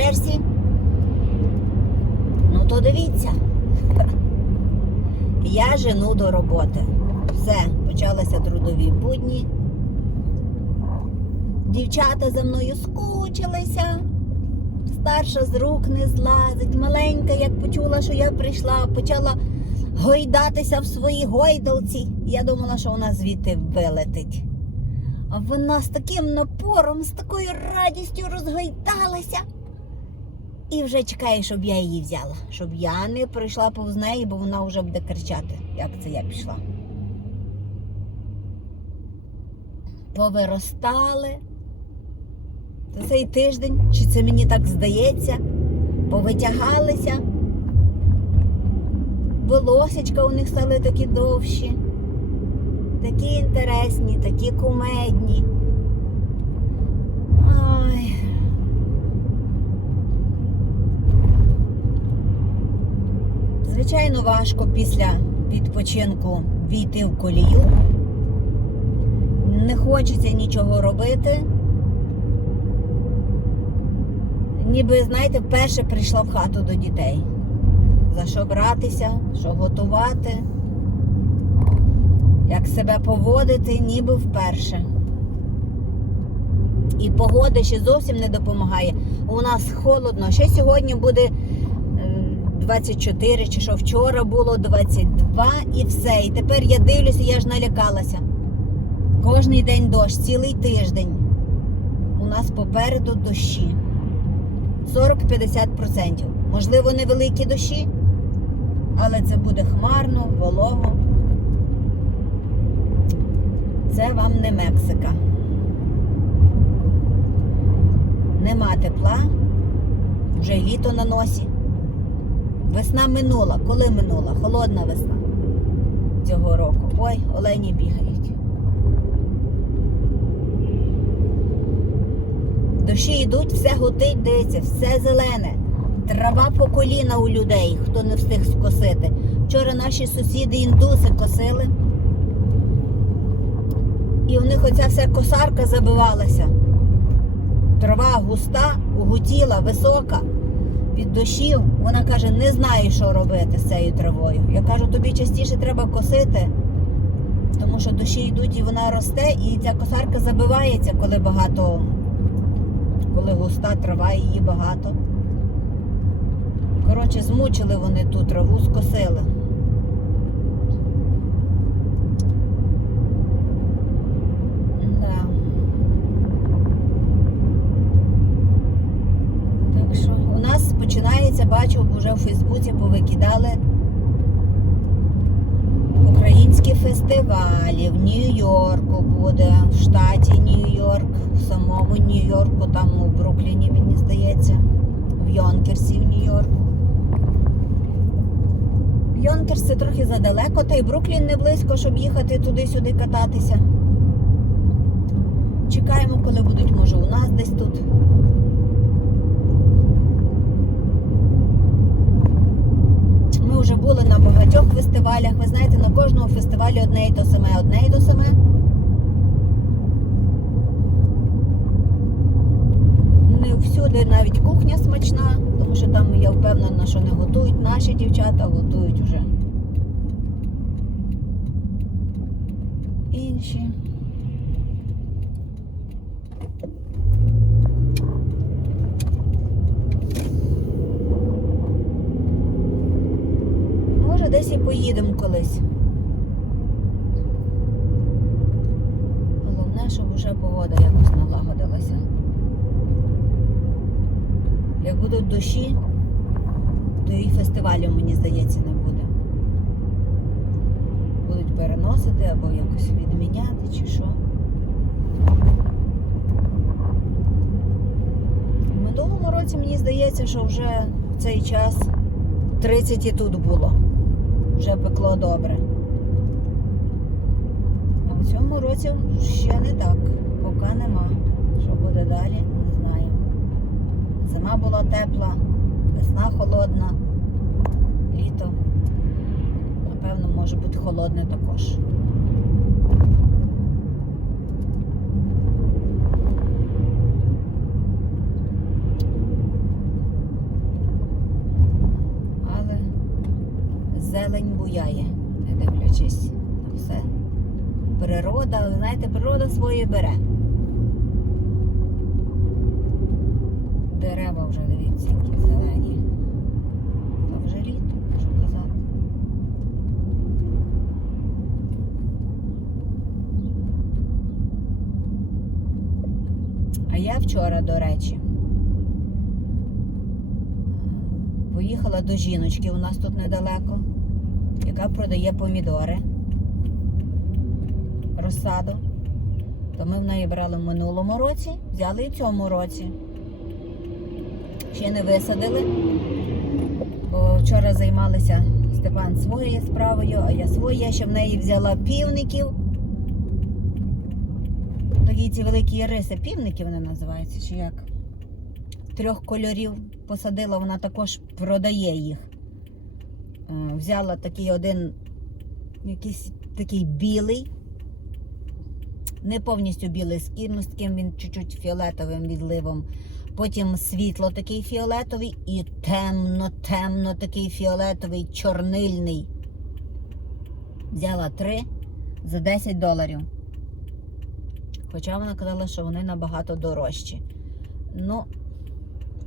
Нью-Джерсі? Ну то дивіться. Я жену до роботи. Все, почалися трудові будні. Дівчата за мною скучилися. Старша з рук не злазить. Маленька, як почула, що я прийшла, почала гойдатися в своїй гойдалці. Я думала, що вона звідти вилетить. А вона з таким напором, з такою радістю розгойдалася. І вже чекає, щоб я її взяла, щоб я не пройшла повз неї, бо вона вже буде кричати, як це я пішла. Повиростали. За цей тиждень, чи це мені так здається, повитягалися. Волосечка у них стали такі довші, такі інтересні, такі кумедні. Ой. Звичайно, важко після відпочинку війти в колію. Не хочеться нічого робити. Ніби, знаєте, вперше прийшла в хату до дітей. За що братися, що готувати, як себе поводити, ніби вперше. І погода ще зовсім не допомагає. У нас холодно. Ще сьогодні буде 24, чи що вчора було 22 і все. І тепер я дивлюся, я ж налякалася. Кожний день дощ, цілий тиждень. У нас попереду дощі. 40-50%. Можливо, невеликі дощі, але це буде хмарно, волого. Це вам не Мексика. Нема тепла, вже літо на носі. Весна минула. Коли минула? Холодна весна цього року. Ой, олені бігають. Дощі йдуть, все гутить, дивиться, все зелене. Трава по коліна у людей, хто не встиг скосити. Вчора наші сусіди індуси косили. І в них оця вся косарка забивалася. Трава густа, угутіла, висока від дощів. Вона каже, не знаю, що робити з цією травою. Я кажу, тобі частіше треба косити, тому що дощі йдуть і вона росте, і ця косарка забивається, коли багато, коли густа трава, її багато. Коротше, змучили вони ту траву, скосили. Да. Так що у нас починається, вже в Фейсбуці повикидали українські фестивалі. В Нью-Йорку буде, в штаті Нью-Йорк, в самому Нью-Йорку, там у Брукліні, мені здається, в Йонкерсі в Нью-Йорку. Йонкерс це трохи задалеко, та й Бруклін не близько, щоб їхати туди-сюди кататися. Чекаємо, коли будуть, може, у нас десь тут. Ми вже були на багатьох фестивалях. Ви знаєте, на кожному фестивалі одне і то саме, одне і то саме. Не всюди навіть кухня смачна, тому що там я впевнена, що не готують. Наші дівчата готують вже. Інші. Може, десь і поїдемо колись. Головне, щоб вже погода якось налагодилася. Як будуть дощі, то і фестивалів, мені здається, не буде. Будуть переносити або якось відміняти чи що. В минулому році мені здається, що вже в цей час 30 і тут було. Вже пекло добре. А в цьому році ще не так. Поки нема. Що буде далі, не знаю. Зима була тепла, зима холодна, літо, напевно, може бути холодне також. Але зелень буяє, не дивлячись на все. Природа, ви знаєте, природа своє бере. Вчора, до речі, поїхала до жіночки у нас тут недалеко, яка продає помідори, розсаду. То ми в неї брали в минулому році, взяли і в цьому році. Ще не висадили, бо вчора займалися Степан своєю справою, а я своєю. Я ще в неї взяла півників. Такі ці великі риси, півники вони називаються, чи як? Трьох кольорів посадила, вона також продає їх. Е, Взяла такий один, якийсь такий білий, не повністю білий, з кимось таким він чуть-чуть фіолетовим відливом. Потім світло такий фіолетовий і темно-темно такий фіолетовий, чорнильний. Взяла три за 10 доларів. Хоча вона казала, що вони набагато дорожчі. Ну,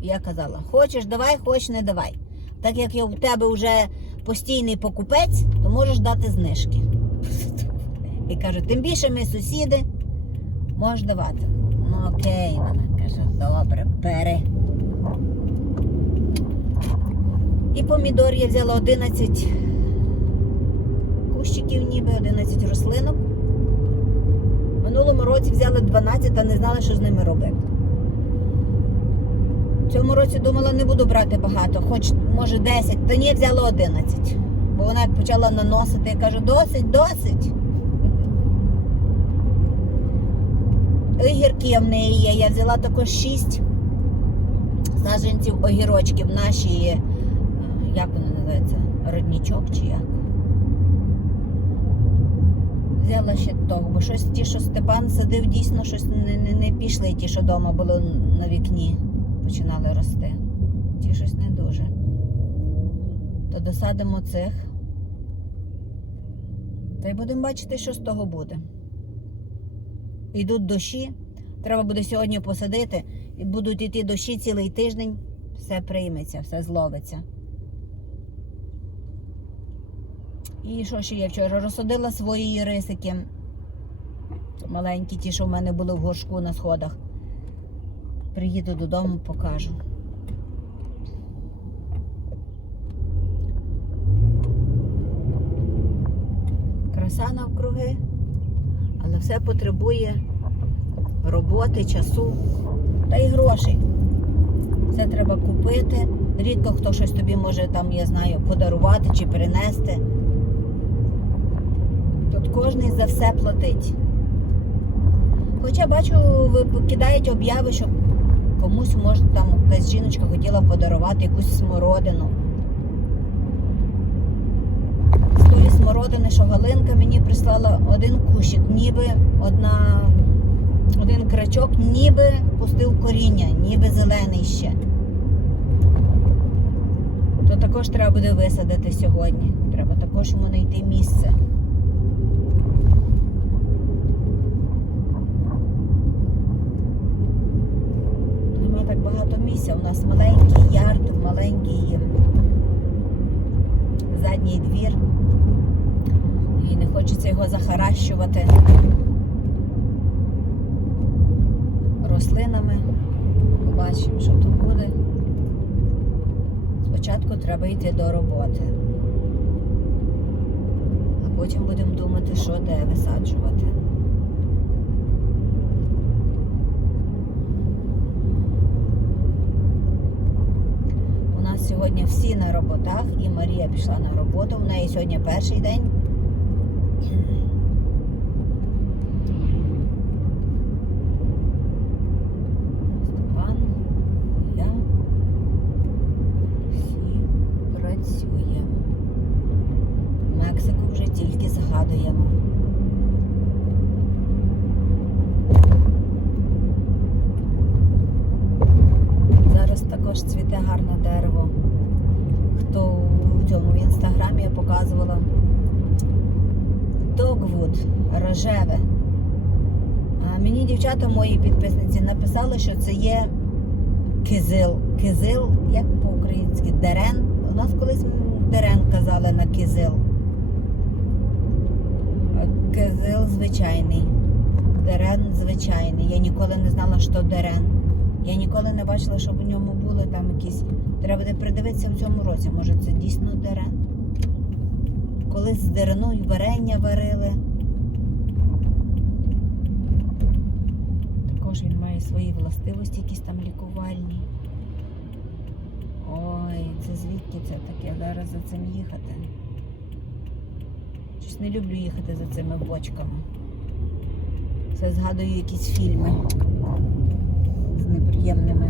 я казала, хочеш давай, хочеш не давай. Так як я у тебе вже постійний покупець, то можеш дати знижки. І каже, тим більше ми сусіди, можеш давати. Ну окей, вона каже, добре, бери. І помідор я взяла 11 кущиків, ніби 11 рослинок. Минулому році взяли 12 та не знали, що з ними робити. В цьому році думала, не буду брати багато, хоч може 10, та ні, взяла 11. Бо вона як почала наносити, я кажу, досить, досить. Огірки в неї є. Я взяла також 6 саджанців огірочків наші, е, як воно називається? Роднічок чи як? Взяла ще того, бо щось ті, що Степан садив, дійсно щось не, не, не пішли, ті, що вдома було на вікні, починали рости. Ті щось не дуже. То досадимо цих. Та й будемо бачити, що з того буде. Йдуть дощі, треба буде сьогодні посадити, і будуть йти дощі цілий тиждень, все прийметься, все зловиться. І що ще я вчора розсадила свої рисики. Маленькі, ті, що в мене були в горшку на сходах. Приїду додому, покажу. Краса навкруги, але все потребує роботи, часу та й грошей. Все треба купити. Рідко хто щось тобі може там, я знаю, подарувати чи принести. Тут кожен за все платить. Хоча бачу, ви кидають обяви, що комусь може там якась жіночка хотіла подарувати якусь смородину. З тої смородини, що Галинка мені прислала один кущик, ніби одна, один крачок, ніби пустив коріння, ніби зелений ще. То також треба буде висадити сьогодні. Треба також йому знайти місце. Нема так багато місця. У нас маленький ярд, маленький задній двір. І не хочеться його захаращувати рослинами. Побачимо, що тут буде. Спочатку треба йти до роботи. А потім будемо думати, що де висаджувати. У нас сьогодні всі на роботах, і Марія пішла на роботу. У неї сьогодні перший день. Степан, я всі працюємо. Мексику вже тільки згадуємо. Зараз також цвіте гарне дерево. Хто у цьому в інстаграмі я показую. От рожеве. А мені дівчата мої підписниці написали, що це є кизил. Кизил, як по-українськи, дерен. У нас колись дерен казали на кизил. Кизил звичайний. Дерен звичайний. Я ніколи не знала, що дерен. Я ніколи не бачила, щоб у ньому були там якісь. Треба буде придивитися в цьому році. Може це дійсно дерен. Колись з дерену і варення варили. Також він має свої властивості, якісь там лікувальні. Ой, це звідки це таке? Зараз за цим їхати. Щось не люблю їхати за цими бочками. Це згадую якісь фільми з неприємними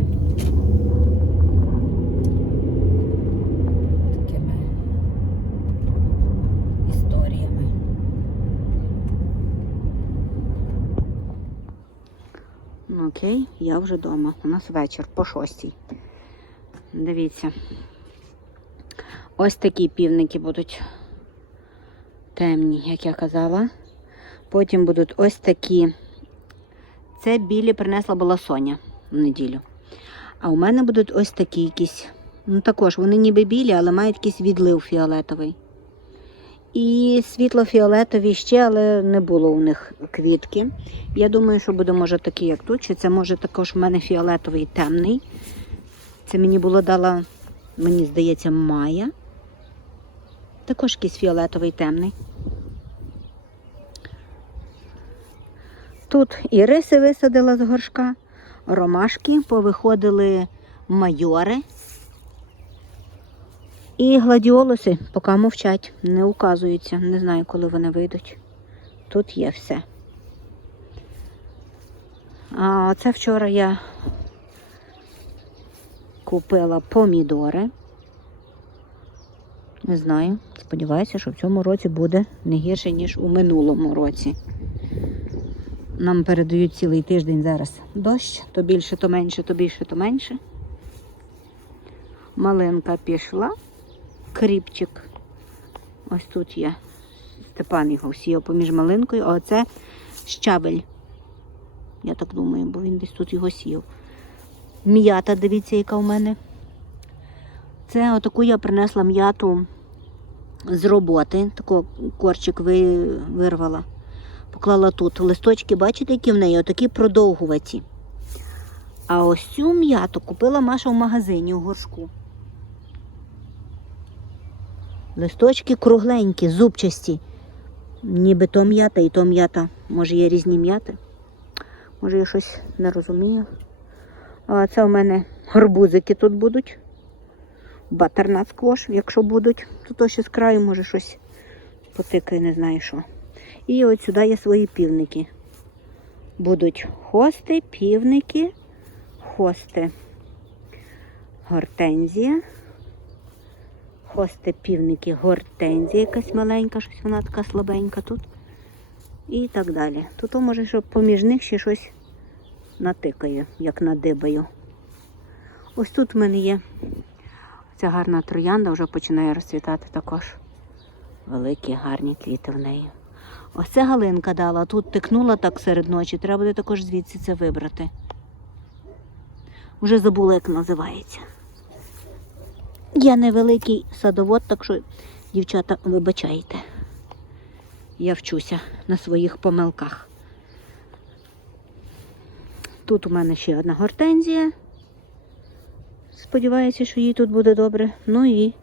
окей, я вже вдома. У нас вечір по шостій. Дивіться. Ось такі півники будуть темні, як я казала. Потім будуть ось такі. Це білі принесла була Соня в неділю. А у мене будуть ось такі якісь. Ну також вони ніби білі, але мають якийсь відлив фіолетовий. І світло-фіолетові ще, але не було у них квітки. Я думаю, що буде може такий, як тут, чи це може також в мене фіолетовий темний. Це мені було дала, мені здається, Майя. Також якийсь фіолетовий темний. Тут і риси висадила з горшка, ромашки, повиходили майори. І гладіолуси поки мовчать, не указуються. Не знаю, коли вони вийдуть. Тут є все. А це вчора я купила помідори. Не знаю. Сподіваюся, що в цьому році буде не гірше, ніж у минулому році. Нам передають цілий тиждень зараз дощ, то більше, то менше, то більше, то менше. Малинка пішла, кріпчик. Ось тут є. Степан його всіяв поміж малинкою, а оце щабель. Я так думаю, бо він десь тут його сів. М'ята, дивіться, яка в мене. Це отаку я принесла м'яту з роботи. Тако корчик вирвала. Поклала тут. Листочки, бачите, які в неї? Отакі продовгуваті. А ось цю м'яту купила Маша в магазині у горшку. Листочки кругленькі, зубчасті. Ніби то м'ята і то м'ята. Може є різні м'яти. Може я щось не розумію. А це у мене гарбузики тут будуть. Батернат сквош, якщо будуть, то то ще з краю може щось потикає, не знаю що. І от сюди є свої півники. Будуть хости, півники, хости, гортензія. Хости, півники, гортензія, якась маленька, щось вона така слабенька тут. І так далі. Тут може, щоб поміж них ще щось натикаю, як надибаю. Ось тут в мене є ця гарна троянда, вже починає розцвітати також. Великі гарні квіти в неї. Ось це Галинка дала. Тут тикнула так серед ночі. Треба буде також звідси це вибрати. Вже забула, як називається. Я невеликий садовод, так що, дівчата, вибачайте. Я вчуся на своїх помилках. Тут у мене ще одна гортензія. Сподіваюся, що їй тут буде добре. Ну і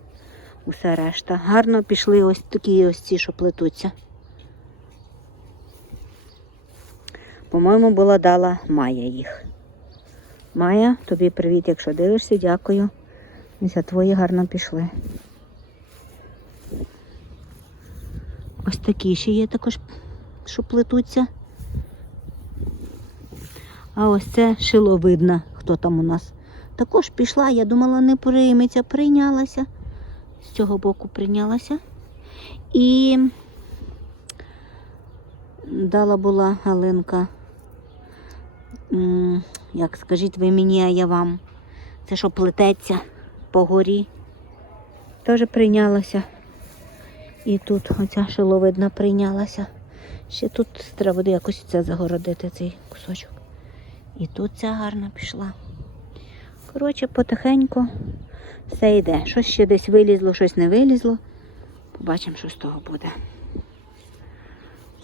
усе решта. Гарно пішли ось такі ось ці, що плетуться. По-моєму, була дала Майя їх. Майя, тобі привіт, якщо дивишся, дякую. Ось твої гарно пішли. Ось такі ще є також, що плетуться. А ось це шиловидна, хто там у нас. Також пішла, я думала, не прийметься, прийнялася. З цього боку прийнялася. І дала була Галинка. Як скажіть ви мені, а я вам. Це що плететься по горі. Теж прийнялася. І тут оця шиловидна прийнялася. Ще тут треба буде якось це загородити, цей кусочок. І тут ця гарна пішла. Коротше, потихеньку все йде. Щось ще десь вилізло, щось не вилізло. Побачимо, що з того буде.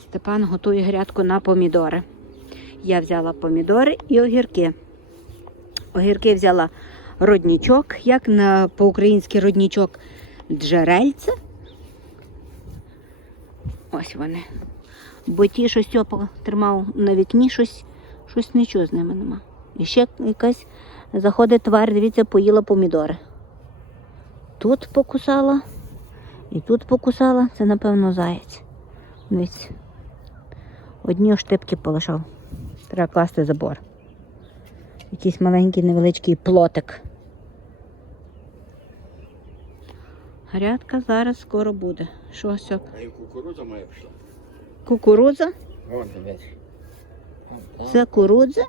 Степан готує грядку на помідори. Я взяла помідори і огірки. Огірки взяла роднічок, як на по-українськи роднічок джерельце. Ось вони. Бо ті, що Стьопа тримав на вікні, щось, щось нічого з ними нема. І ще якась заходить тварь, дивіться, поїла помідори. Тут покусала і тут покусала. Це, напевно, заєць. Дивіться. Одні оштипки полишав. Треба класти забор. Якийсь маленький невеличкий плотик. Грядка зараз скоро буде. Що сьоп? А і кукурудза моя пішла. Кукурудза? Вон дивись. Це кукурудза?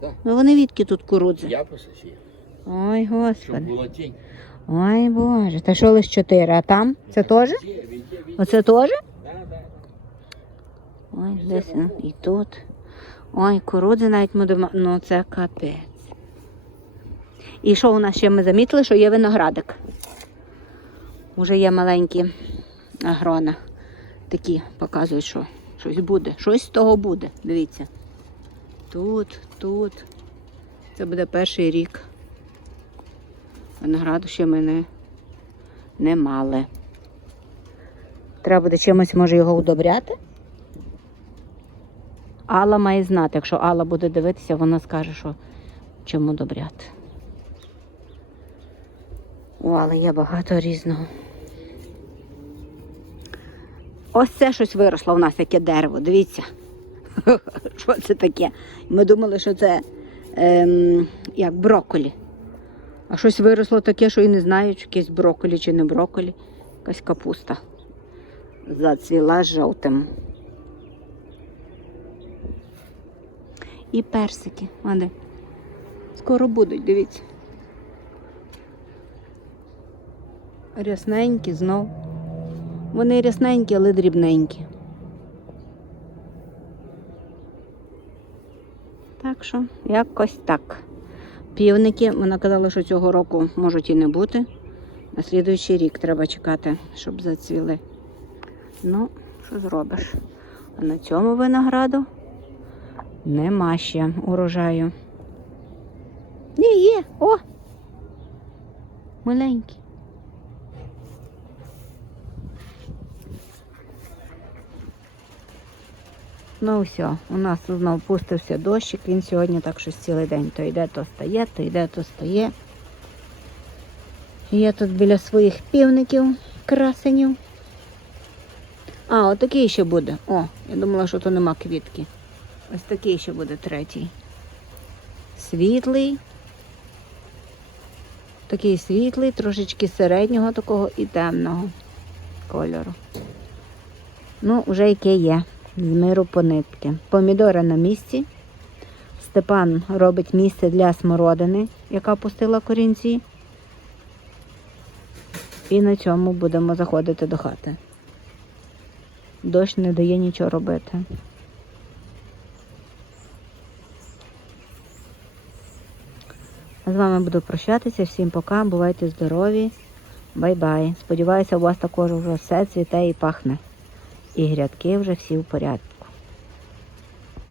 Так. Ну вони відки тут кукурудзи? Я пососів. Ой, Щоб господи. була тінь. Ой, Боже. Та що лише чотири, а там? Це теж? Оце теж? Да, да. Ой, десь і тут. Ой, кукурудзи навіть будемо. Ну це капець. І що у нас ще ми замітили, що є виноградик. Уже є маленькі грона. Такі показують, що щось буде. Щось з того буде. Дивіться. Тут, тут. Це буде перший рік. Винограду ще ми не, не мали. Треба буде чимось, може, його удобряти. Алла має знати. Якщо Алла буде дивитися, вона скаже, що чим удобряти. О, але є багато різного. Ось це щось виросло в нас, яке дерево. Дивіться. Що це таке? Ми думали, що це ем, як брокколі. А щось виросло таке, що і не знаю, чи якесь брокколі чи не брокколі. Якась капуста. Зацвіла жовтим. І персики. Вони скоро будуть, дивіться. Рясненькі знов. Вони рясненькі, але дрібненькі. Так що, якось так. Півники, вона казала, що цього року можуть і не бути. На слідуючий рік треба чекати, щоб зацвіли. Ну, що зробиш? А на цьому винограду нема ще урожаю. Ні, є, о! Маленький. Ну все, у нас знов пустився дощик, він сьогодні так щось цілий день. То йде, то стає, то йде, то стає. Я тут біля своїх півників, красенів. А, отакий ще буде. О, я думала, що то нема квітки. Ось такий ще буде третій. Світлий. Такий світлий, трошечки середнього такого і темного кольору. Ну, вже яке є. З миру по нитки. Помідори на місці. Степан робить місце для смородини, яка пустила корінці. І на цьому будемо заходити до хати. Дощ не дає нічого робити. З вами буду прощатися. Всім пока, бувайте здорові. Бай-бай. Сподіваюся, у вас також вже все цвіте і пахне. І грядки вже всі в порядку.